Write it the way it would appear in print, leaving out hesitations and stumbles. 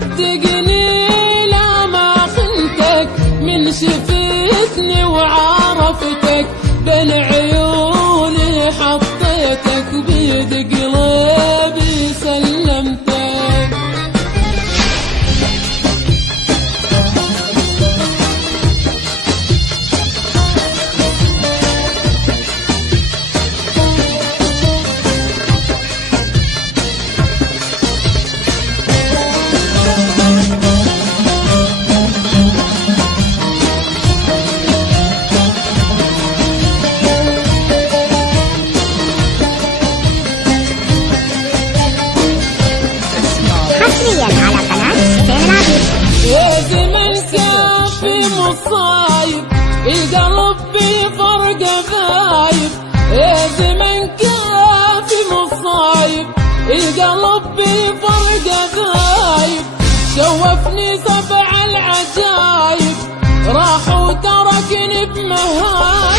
صدقني لا ما خنتك من شفتني وعرفتك بين عيوني حطيتك بيد قلبي سلمتك. على قناة حسين العبيد. يا زمن كافي مصايب القلب بفرقه غايب، يا زمن كافي مصايب القلب بفرقه غايب، شوفني سبع العجايب راح وتركني بمهايب.